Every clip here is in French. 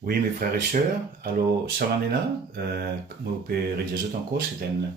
Oui, mes frères et sœurs, alors Savanena, moi, peux rédiger encore, c'est une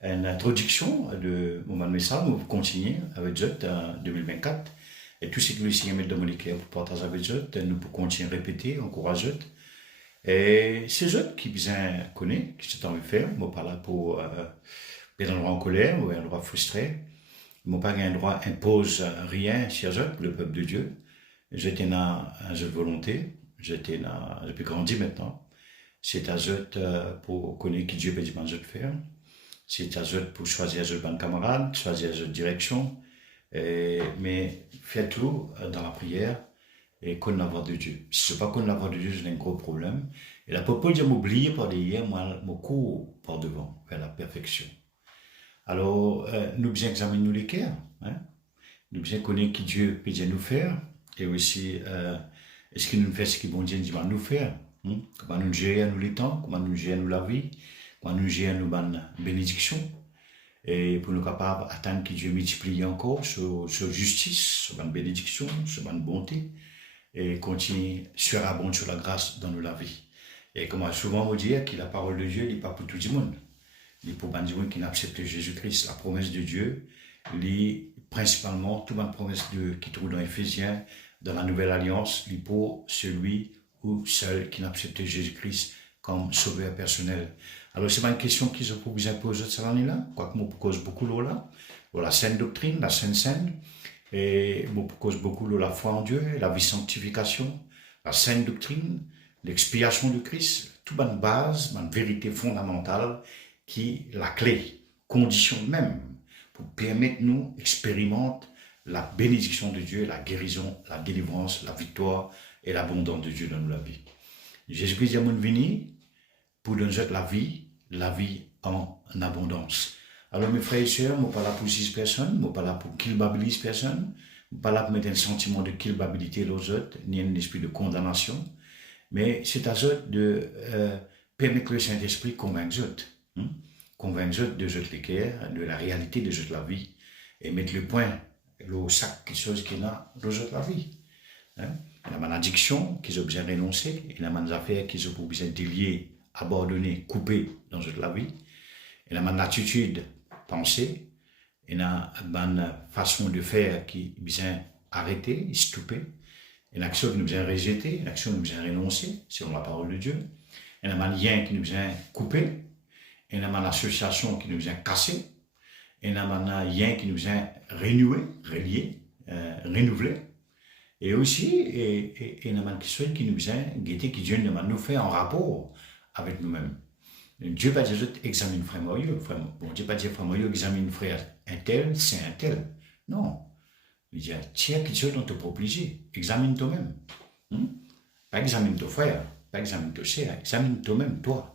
introduction de mon message, nous continuer avec Zot en 2024. Et tout ce que le Seigneur met de mon cœur pour partager avec Zot, nous pouvons continuer à répéter, encourager Zot. Et c'est Zot qui bien connaît, qui s'est envie de faire, moi pas là pour être un droit en colère, ou un droit frustré. Moi pas un droit impose rien chez Zot, le peuple de Dieu. J'étais dans un jeu de volonté, j'ai pu grandir maintenant. C'est à jeu pour connaître qui Dieu peut dire de faire. C'est à jeu pour choisir un jeu de bon camarade, choisir un jeu de direction. Mais faire tout dans la prière et connaître la voix de Dieu. Si je ne sais pas connaître la voix de Dieu, j'ai un gros problème. Et la peuple de m'oublier par derrière, moi, mon cours par devant, vers la perfection. Alors, nous bien examiner les cœurs, hein? Nous bien connaître qui Dieu peut dire nous faire, et aussi, est-ce qu'il nous fait ce que bon Dieu dit va nous faire, hein? Comment nous gérer à nous les temps, comment nous gérer à nous la vie, comment nous gérer à nous bonnes bénédictions, et pour nous capables d'atteindre que Dieu multiplie encore sur justice, sur bonne bénédiction, sur bonne bonté, et continue surabonde sur la grâce dans nous la vie. Et comme souvent on dit que la parole de Dieu n'est pas pour tout le monde. Il est pour les gens qui n'acceptent Jésus-Christ. La promesse de Dieu, principalement, toute la promesse qui trouve dans Éphésiens, dans la Nouvelle Alliance, il est pour celui ou celle qui n'accepte Jésus-Christ comme sauveur personnel. Alors, c'est pas une question qu'ils ont pour vous imposer cette année-là, quoique moi, cause beaucoup là, la saine doctrine, la saine scène, et moi, cause beaucoup la foi en Dieu, la vie sanctification, la saine doctrine, l'expiation de Christ, toute bonne base, une vérité fondamentale qui est la clé, condition même, pour permettre nous expérimenter la bénédiction de Dieu, la guérison, la délivrance, la victoire et l'abondance de Dieu dans la vie. Jésus-Christ est venu pour donner la vie en abondance. Alors mes frères et sœurs, je ne suis pas là pour 6 personnes, je ne suis pas là pour culpabiliser personne, je ne suis pas là pour mettre un sentiment de culpabilité aux autres, ni un esprit de condamnation, mais c'est à eux de permettre que le Saint-Esprit convainque eux. Convaincre eux de jeter les cœurs, de la réalité de jeter la vie, et mettre le point, le sac, quelque chose qui a de jeter la vie. Il y a une addiction qu'ils ont besoin de renoncer, il y a une affaire qu'ils ont besoin de délier, abandonner, couper dans jeter la vie. Il y a une attitude, penser, il y a une façon de faire qui est besoin arrêter, stopper. Une action qui nous besoin rejeter, une action qui nous besoin renoncer, selon la parole de Dieu. Il y a un lien qui nous besoin couper. Il y a une association qui nous vient casser, il y a un lien qui nous vient renouer, relier, renouveler. Et aussi, il y a une question qui nous vient guetter, qui Dieu nous fait en rapport avec nous-mêmes. Dieu va dire, examine frère Moïse, bon, Dieu va dire frère Moïse, examine frère un tel, c'est un tel. Non. Il dit, tiens, quelque chose dont tu peux obliger, examine toi-même. Pas examine ton frère, pas examine ton sœur, examine toi-même, toi.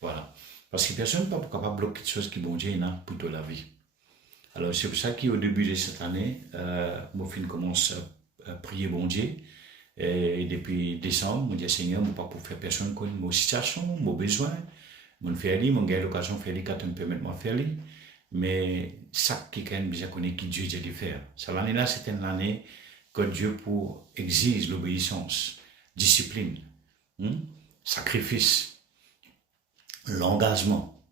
Voilà. Parce que personne n'est pas capable de bloquer quelque chose qui est bon Dieu pour toute la vie. Alors c'est pour ça qu'au début de cette année, mon fils commence à prier bon Dieu. Et depuis décembre, je dis Seigneur, je ne peux pas pour faire personne connaître mon situation, mon besoin. Je fais aller, je gagne l'occasion de faire les quand on me permet de faire aller. Mais ça qui est bien connaître qui Dieu a de faire. Cette année-là, c'était une année que Dieu exige l'obéissance, discipline, sacrifice, l'engagement,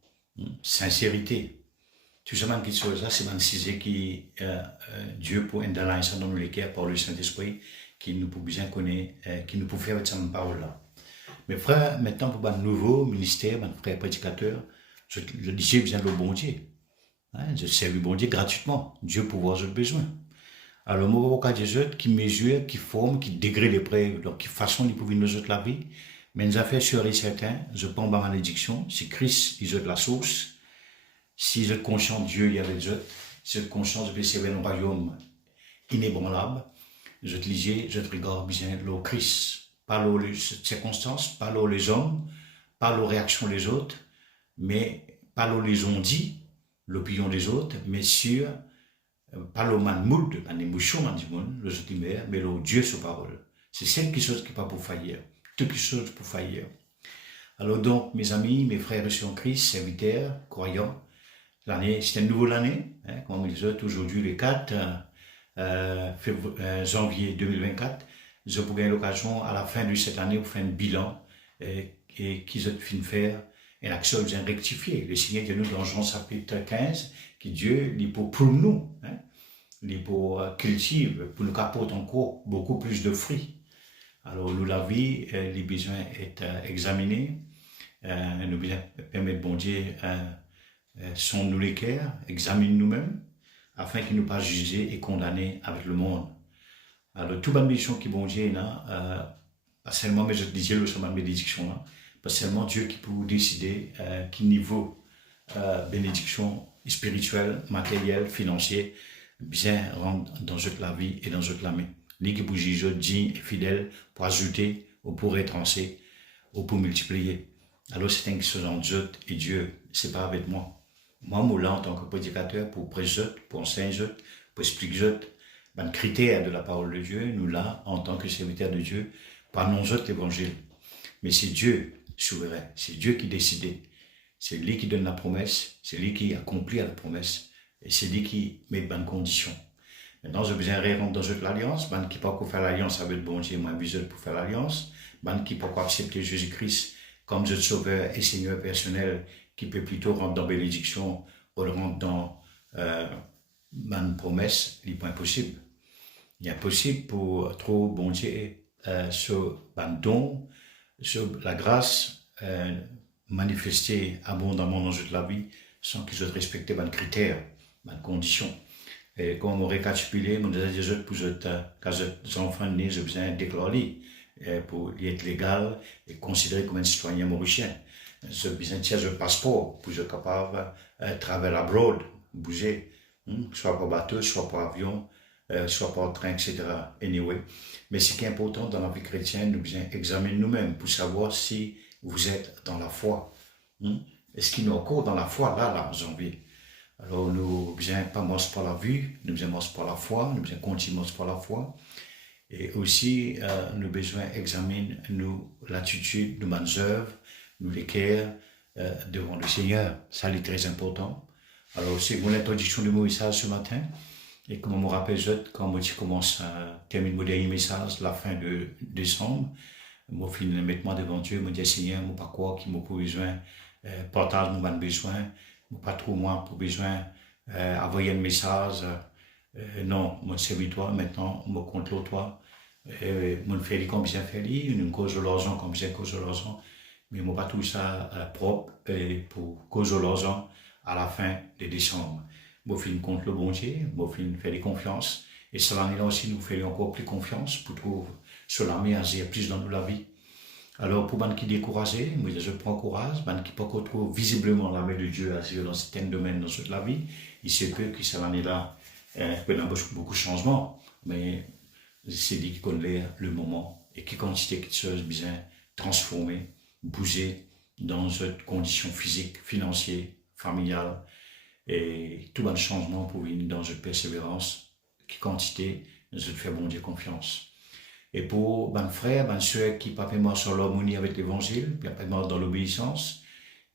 sincérité. Tout ça, quelque chose là, c'est un sujet qui Dieu pour un dans nos cœurs par le Saint-Esprit qui nous peut bien connaître, qui nous peut faire avec cette parole là. Mais frère, maintenant pour un nouveau ministère, un frère prédicateur, je dis j'ai besoin de le bon Dieu. Je sers le bon Dieu gratuitement. Dieu pour voir nos besoins. Alors, moi, je dis qui mesure, qui forme, qui dégrade les preuves, donc qui façon de pouvoir nous autres la vie. Mais nous avons fait sur les certains, je prends ma malédiction. Si Christ, il est de la source, si je suis conscient de Dieu, il y a les autres, si je suis conscient de persévérer dans le royaume inébranlable, je te lisais, je te regarde bien le Christ. Pas les circonstances, pas les hommes, pas les réactions des autres, mais pas les ont dit, l'opinion des autres, mais sur, pas le man mood, une émotion, le autres mais le Dieu sur parole. C'est quelque chose qui n'est pas pour faillir. Quelque chose pour faillir. Alors donc, mes amis, mes frères et sœurs en Christ, serviteurs, croyants, l'année, c'est une nouvelle année, comme on dit aujourd'hui le 4 janvier 2024, je pourrais l'occasion à la fin de cette année pour faire un bilan et qu'ils ont fini faire une action bien rectifier. Le Seigneur de nous dans Jean chapitre 15, que Dieu, il pour nous, hein, il pour cultiver, pour nous apporter encore beaucoup plus de fruits. Alors, nous, la vie, les besoins est examinés, nous besoin permettre bon Dieu, sont nous les cœurs, examine nous-mêmes, afin qu'il ne nous pas juger et condamner avec le monde. Alors, toute bénédiction qui bon Dieu là, pas seulement, mais je disais le chemin de bénédiction là, pas seulement Dieu qui peut décider quel niveau bénédiction spirituelle, matérielle, financière, bien rendre dans toute la vie et dans toute la main. Lui qui peut juger digne et fidèle pour ajouter ou pour rétrancer ou pour multiplier. Alors c'est une chose entre Dieu et Dieu, c'est pas avec moi. Moi, moi là, en tant que prédicateur, pour prêcher, pour enseigner, pour expliquer, ben, critère de la parole de Dieu, nous là, en tant que serviteurs de Dieu, pas annoncer l'évangile. Mais c'est Dieu souverain, c'est Dieu qui décide. C'est lui qui donne la promesse, c'est lui qui accomplit la promesse, et c'est lui qui met de bonnes conditions. Maintenant, je besoin de rentrer dans l'alliance, ben qui pas faire l'alliance avec le bon Dieu, moi, besoin pour faire l'alliance, ben qui pas accepter Jésus-Christ comme notre sauveur et Seigneur personnel, qui peut plutôt rentrer dans la bénédiction ou rentrer dans une promesse, il n'est pas impossible. Il est impossible pour trop bon Dieu sur un don, sur la grâce manifestée abondamment dans toute la vie, sans qu'ils aient respecté les critères, les conditions. Et comme on récapitulé, on disait déjà pour quand les enfants nés, j'ai besoin de déclarer pour être légal et considéré comme un citoyen mauricien. J'ai besoin de un passeport pour être capable de travailler abroad, bouger, soit par bateau, soit par avion, soit par train, etc. Anyway. Mais ce qui est important dans la vie chrétienne, nous devons examiner nous-mêmes pour savoir si vous êtes dans la foi. Est-ce qu'il y a encore dans la foi là, en janvier? Alors, nous devons pas marcher par la vue, nous devons marcher par la foi, nous devons continuer par la foi. Et aussi, nous avons besoin d'examiner l'attitude de nos œuvres, nous les cœurs devant le Seigneur. Ça, c'est très important. Alors, c'est mon introduction de mon message ce matin. Et comme on me rappelle, quand je commence à terminer mon dernier message, la fin de décembre, je finis mettre devant Dieu, je dis Seigneur, je ne sais pas quoi, qui m'a besoin, partage mon besoin, je pas trop moi pour besoin, envoyer un message, non, mon serviteur, maintenant, je compte l'autre, je fais comme bien fait, je cause de l'argent comme bien cause de l'argent, mais je pas tout ça propre pour cause de l'argent à la fin de décembre. Je fais contre le bon Dieu, je fais des confiances. Et cela là aussi, nous faisons encore plus confiance pour trouver cela agir plus dans la vie. Alors, pour les qui sont découragés, je prends courage. Les qui ne peuvent pas trouver visiblement la main de Dieu agir dans certains domaines dans toute la vie, il se peut que cela là peut y avoir beaucoup de changements. Mais c'est lui qui connaît le moment et qui quantité de choses bien transformer, bouger dans une condition physique, financière, familiale. Et tout le changement pour venir dans une persévérance, qui quantité, nous faire bon Dieu confiance. Et pour mes frères, mes soeurs qui pas moi sur l'harmonie avec l'évangile, qui pas moi dans l'obéissance,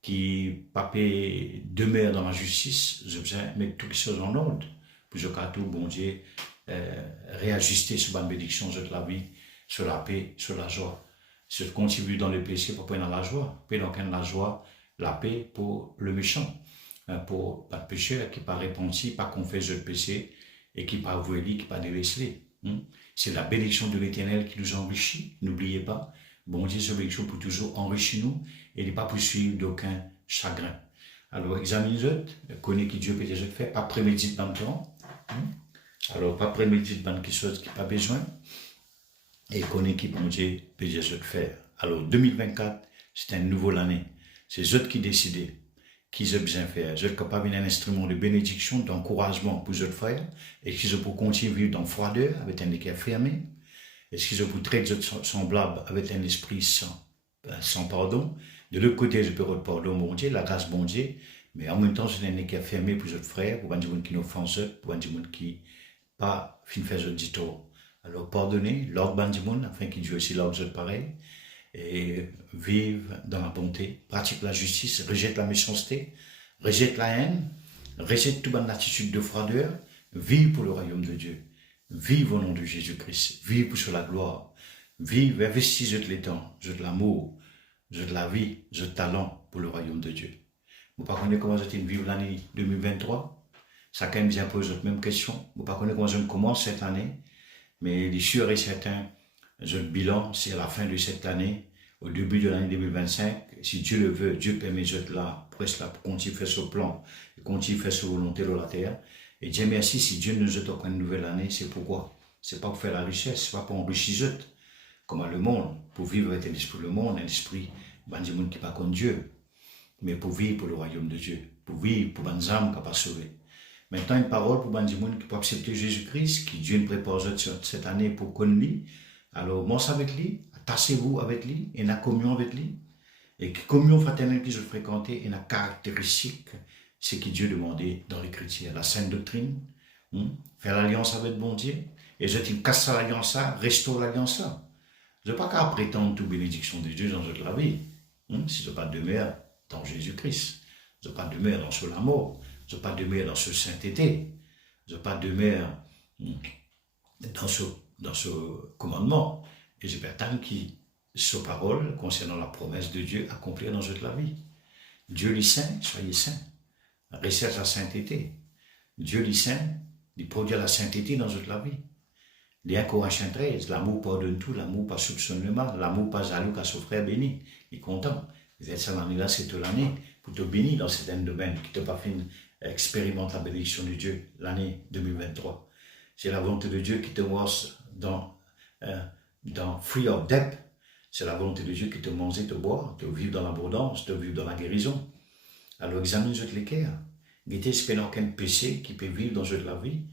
qui pas demeure dans la justice, je besoin mettre toutes les choses en ordre pour que tout bon Dieu réajuster sur la bénédiction de la vie, sur la paix, sur la joie. Si je continue dans le péché pour prendre la joie, puis donc la joie, la paix pour le méchant. Pour pas de pécheur qui pas repenti, pas confesse le péché et qui pas avoué, qui pas délaissé. C'est la bénédiction de l'Éternel qui nous enrichit. N'oubliez pas, bon Dieu, cette bénédiction pour toujours enrichir nous et ne pas poursuivre d'aucun chagrin. Alors, examinez-le, connaissez qui Dieu peut déjà faire, pas prémédite dans le temps. Alors, pas prémédite dans quelque chose qui n'a pas besoin et connaissez qui bon Dieu peut déjà faire. Alors, 2024, c'est une nouvelle année. C'est eux qui décident. Qui ont besoin de faire. Je suis capable d'un instrument de bénédiction, d'encouragement pour les frères, et qu'ils ont pour continuer à vivre dans froideur, avec un cœur fermé, et qu'ils ont pour traiter semblables avec un esprit sans pardon. De l'autre côté, je peux avoir pardon, bon Dieu, la grâce, bon Dieu, mais en même temps, j'ai un cœur fermé pour les frères, pour les gens qui nous offensent, pour les gens qui pas fin faire du tort. Alors, pardonnez, l'ordre des gens, afin qu'ils Dieu aussi l'ordre pareil. Et vivre dans la bonté, pratique la justice, rejette la méchanceté, rejette la haine, rejette toute bonne attitude de froideur, vive pour le royaume de Dieu, vive au nom de Jésus-Christ, vive pour la gloire. Vive, investis je les temps, je de l'amour, je de la vie, je de talent pour le royaume de Dieu. Vous ne connaissez pas comment je vivre l'année 2023? Ça quand même bien poser la même question. Vous ne connaissez pas comment je commence cette année, mais il est sûr et certain, je le bilan, c'est à la fin de cette année, au début de l'année 2025, si Dieu le veut, Dieu permet je là, presque là, pour continuer à faire ce plan, et continuer à faire sa volonté de la terre. Et Dieu merci, si Dieu nous jette une nouvelle année, c'est pourquoi? C'est pas pour faire la richesse, c'est pas pour enrichir comme le monde, pour vivre avec un esprit le monde, un esprit, ben, du monde qui n'est pas contre Dieu, mais pour vivre pour le royaume de Dieu, pour vivre pour les âmes qui ne pas sauver. Maintenant, une parole pour ben, du monde qui peut accepter Jésus-Christ, qui Dieu nous prépare cette année pour connaître lui. Alors, moi, avec lui, tassez-vous avec lui, et la communion avec lui, et que communion fraternelle que je fréquentais, et la caractéristique, c'est que Dieu demandait dans l'Écriture, la sainte doctrine, faire l'alliance avec bon Dieu, et je dis, casse l'alliance, restaure l'alliance. Je n'ai pas qu'à prétendre toute bénédiction de Dieu dans toute la vie. Si je n'ai pas demeure dans Jésus-Christ, je n'ai pas demeure dans ce l'amour, je n'ai pas demeure dans ce sainteté, je n'ai pas demeure dans ce commandement. Et je prétends que ce parole concernant la promesse de Dieu accomplie dans toute la vie. Dieu est saint, soyez saints. Recherche la sainteté. Dieu est saint, il produit la sainteté dans toute la vie. Les 1 Corinthiens 13, l'amour pardonne tout, l'amour pas soupçonne le mal, l'amour pas jaloux qu'à son frère béni. Il est content. Vous êtes ça l'année là, c'est toute l'année pour te bénir dans certains domaines qui te pas fait expérimenter la bénédiction de Dieu l'année 2023. C'est la volonté de Dieu qui te montre dans free of debt. C'est la volonté de Dieu qui te mange, te boire, te vivre dans l'abondance, te vivre dans la guérison. Alors examine les cœurs. Guettez espérant aucun péché qui peut vivre dans la vie,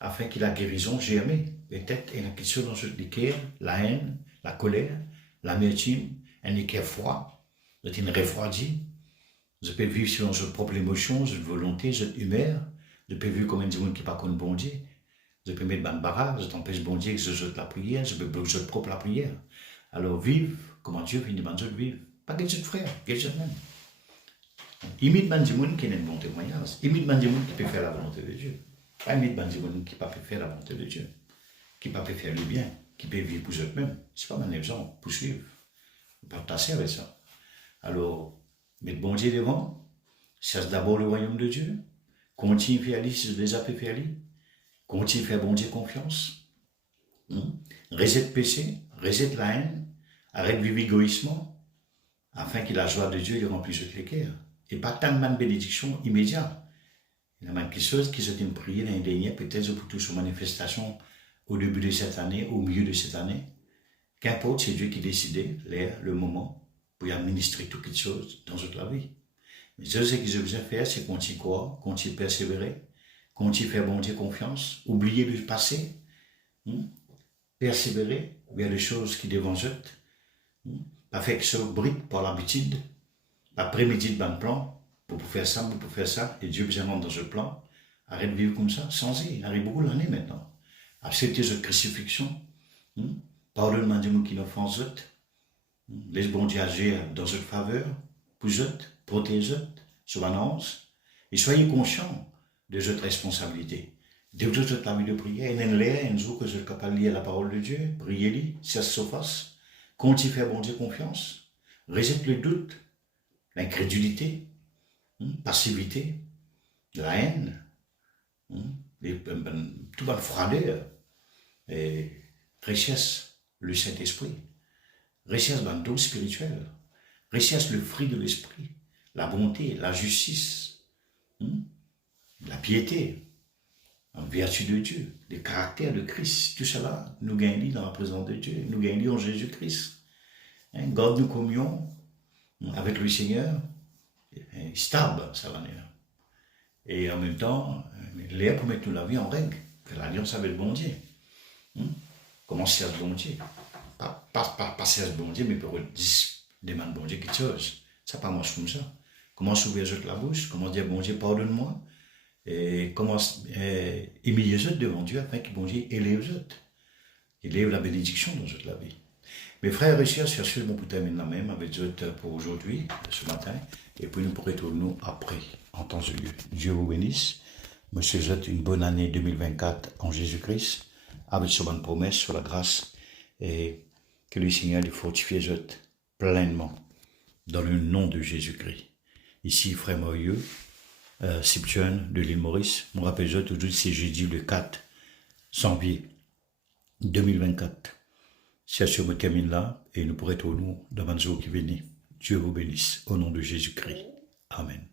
afin que la guérison germe. Peut-être il y a quelque chose dans le cœur, la haine, la colère, l'amertume, un cœur froid, une refroidi. Je peux vivre selon mes propres émotions, mes volontés, mes humeurs. Je peux vivre comme un monde qui n'est pas contre bon Dieu. Je peux mettre ban barrage, je t'empêche bon Dieu que je jette la prière, je peux bloquer je propre la prière. Alors vive comment Dieu vient demander de vivre. Pas que je frère, que je même. Imite ban du monde qui est un bon témoignage. Imite ban du monde qui peut faire la volonté de Dieu. Pas imite ban du monde qui ne peut pas faire la volonté de Dieu. Qui ne peut pas faire le bien, qui peut vivre pour eux-mêmes. Ce n'est pas mon exemple pour suivre. On peut passer avec ça. Alors, mettre bon Dieu devant, cherche d'abord le royaume de Dieu, continue à faire lui si je déjà peux faire lui, continue à faire bon Dieu confiance, rejette péché, rejette la haine, arrête de vivre égoïsement, afin que la joie de Dieu remplisse les cœurs. Et pas tant de bénédiction immédiate. Il y a quelque chose qui s'est prié dans les derniers, peut-être pour toute manifestation au début de cette année, au milieu de cette année. Qu'importe, c'est Dieu qui décidait, l'air, le moment, pour y administrer toutes les choses dans toute la vie. Mais ce que je vous ai fait, c'est continuer à croire, continuer à persévérer, continuer à faire bon Dieu confiance, oublier le passé, persévérer vers les choses qui devant eux, pas faire que ça brille par l'habitude, pas préméditer dans le plan, pour faire ça, et Dieu vous rendre dans ce plan. Arrête de vivre comme ça, sans y, il arrive beaucoup l'année maintenant. Acceptez cette crucifixion, pardonne-moi de nous qui nous offensent, laisse bon Dieu agir dans votre faveur, pour eux, protégez surveillance, et soyez conscients de votre responsabilité. De toute la vie de prière, et un jour que je suis capable de lire la parole de Dieu, priez-lui, si ça se fasse, continuez à faire bon Dieu confiance, rejette le doute, l'incrédulité, passivité, la haine, toute la froideur, et recherche le Saint-Esprit, recherche le don spirituel, recherche le fruit de l'Esprit, la bonté, la justice, la piété, en vertu de Dieu, le caractère de Christ. Tout cela, nous gagnons dans la présence de Dieu, nous gagnons en Jésus-Christ. Garde-nous communion avec le Seigneur, stable, ça va dire. Et en même temps, l'air pour mettre la vie en règle, faire l'alliance avec le bon Dieu. Comment servir le bon Dieu? Pas servir le bon Dieu, mais pour demander bon Dieu quelque chose. Ça ne marche pas comme ça. Comment s'ouvrir la bouche, comment dire bon Dieu, pardonne-moi, et comment humilier les autres devant Dieu afin que bon Dieu élève les autres. Élève la bénédiction dans toute la vie. Mes frères et sœurs, c'est seulement pour terminer la même avec eux pour aujourd'hui, ce matin, et puis nous pourrons retourner après, en temps de lieu. Dieu vous bénisse. Monsieur, je souhaite une bonne année 2024 en Jésus-Christ, avec sur bonne promesse, sur la grâce, et Que le Seigneur les fortifie pleinement, dans le nom de Jésus-Christ. Ici, frère Moyeux, Siptuan de l'île Maurice, me rappelle aujourd'hui, c'est jeudi le 4 janvier 2024. Situation me termine là, et nous pourrons être au nous dans le jour qui vient. Dieu vous bénisse, au nom de Jésus-Christ. Amen.